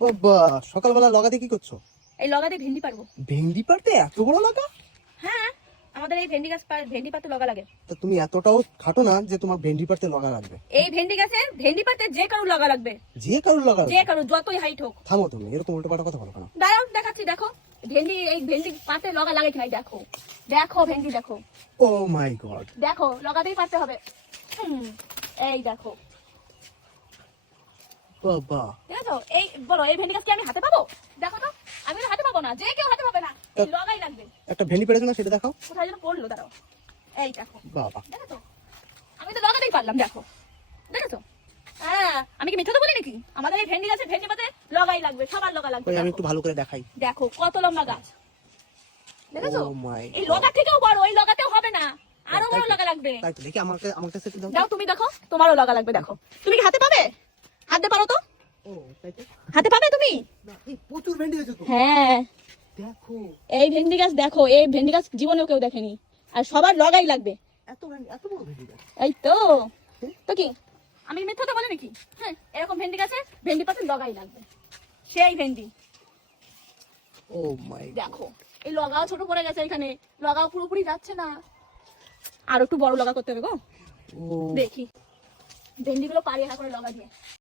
বাবা সকালবেলা লগাতে কি করছ? এই লগাতে ভেন্ডি পারব ভেন্ডি পারতে এত বড় লগা? হ্যাঁ আমাদের এই ভেন্ডি গাছ ভেন্ডি পাতে লগা লাগে। তা তুমি এতটাও খাটো না যে তোমার ভেন্ডি পারতে লগা লাগবে। এই ভেন্ডি গাছে ভেন্ডি পাতে যে কারও লগা লাগবে। যে কারোর লগা যে কারও যতই হাইট হোক। থামো তুমি এরকম উল্টো পাল্টা কথা বলো কেন? দাঁড়াও দেখাচ্ছি দেখো। ভেন্ডি এই ভেন্ডি পাতে লগা লাগে কিনা দেখো। দেখো ভেন্ডি দেখো। Oh my God. দেখো লগাতেই পারতে হবে। এই দেখো। বাবা। এই বলো এই ভেন্ডি গাছ কি আমি হাতে পাবো? দেখো তো আমি হাতে পাবো না যে কেউ হাতে পাবে না এই লগাই লাগবে। একটা ভেন্ডি সেটা দেখাও। কোথায় যেন পড়ল দাঁড়াও। এই দেখো। বাবা। দেখেছ? আমি তো লাগাতেই পারলাম দেখো। দেখেছ? হ্যাঁ আমি কি মিথ্যা তো বলি নাকি? আমাদের এই ভেন্ডি গাছে ভেন্ডি পাতে লগাই লাগবে সবার লগা লাগবে আমি একটু ভালো করে দেখাই। দেখো কত লম্বা গাছ। দেখেছ? এই লগা থেকেও বড় ওই লগাতেও হবে না। আরও বড় লগা লাগবে। তাই তো দেখি আমাকে আমার কাছে দাও। যাও তুমি দেখো তোমারও লগা লাগবে দেখো। তুমি কি হাতে পাবে? হাতে পারো তো। হাতে পাবে তুমি? প্রচুর ভেন্ডি হয়েছে তো। হ্যাঁ। দেখো। এই ভেন্ডি গাছ দেখো এই ভেন্ডি গাছ জীবনেও কেউ দেখেনি। আর সবার লগাই লাগবে। এত এত বড় ভেন্ডি গাছ। এই তো। তো কি? আমি মিথ্যা তো বলি নাকি? হ্যাঁ এরকম ভেন্ডি গাছে ভেন্ডি পাতে লগাই লাগবে। সেই ভেন্ডি। ও মাই দেখো এই লগাও ছোট পড়ে গেছে এখানে। লগাও পুরোপুরি যাচ্ছে না। আর একটু বড় লগা করতে হবে গো। দেখি। ভেন্ডিগুলো পারি হা করে লগা দিয়ে।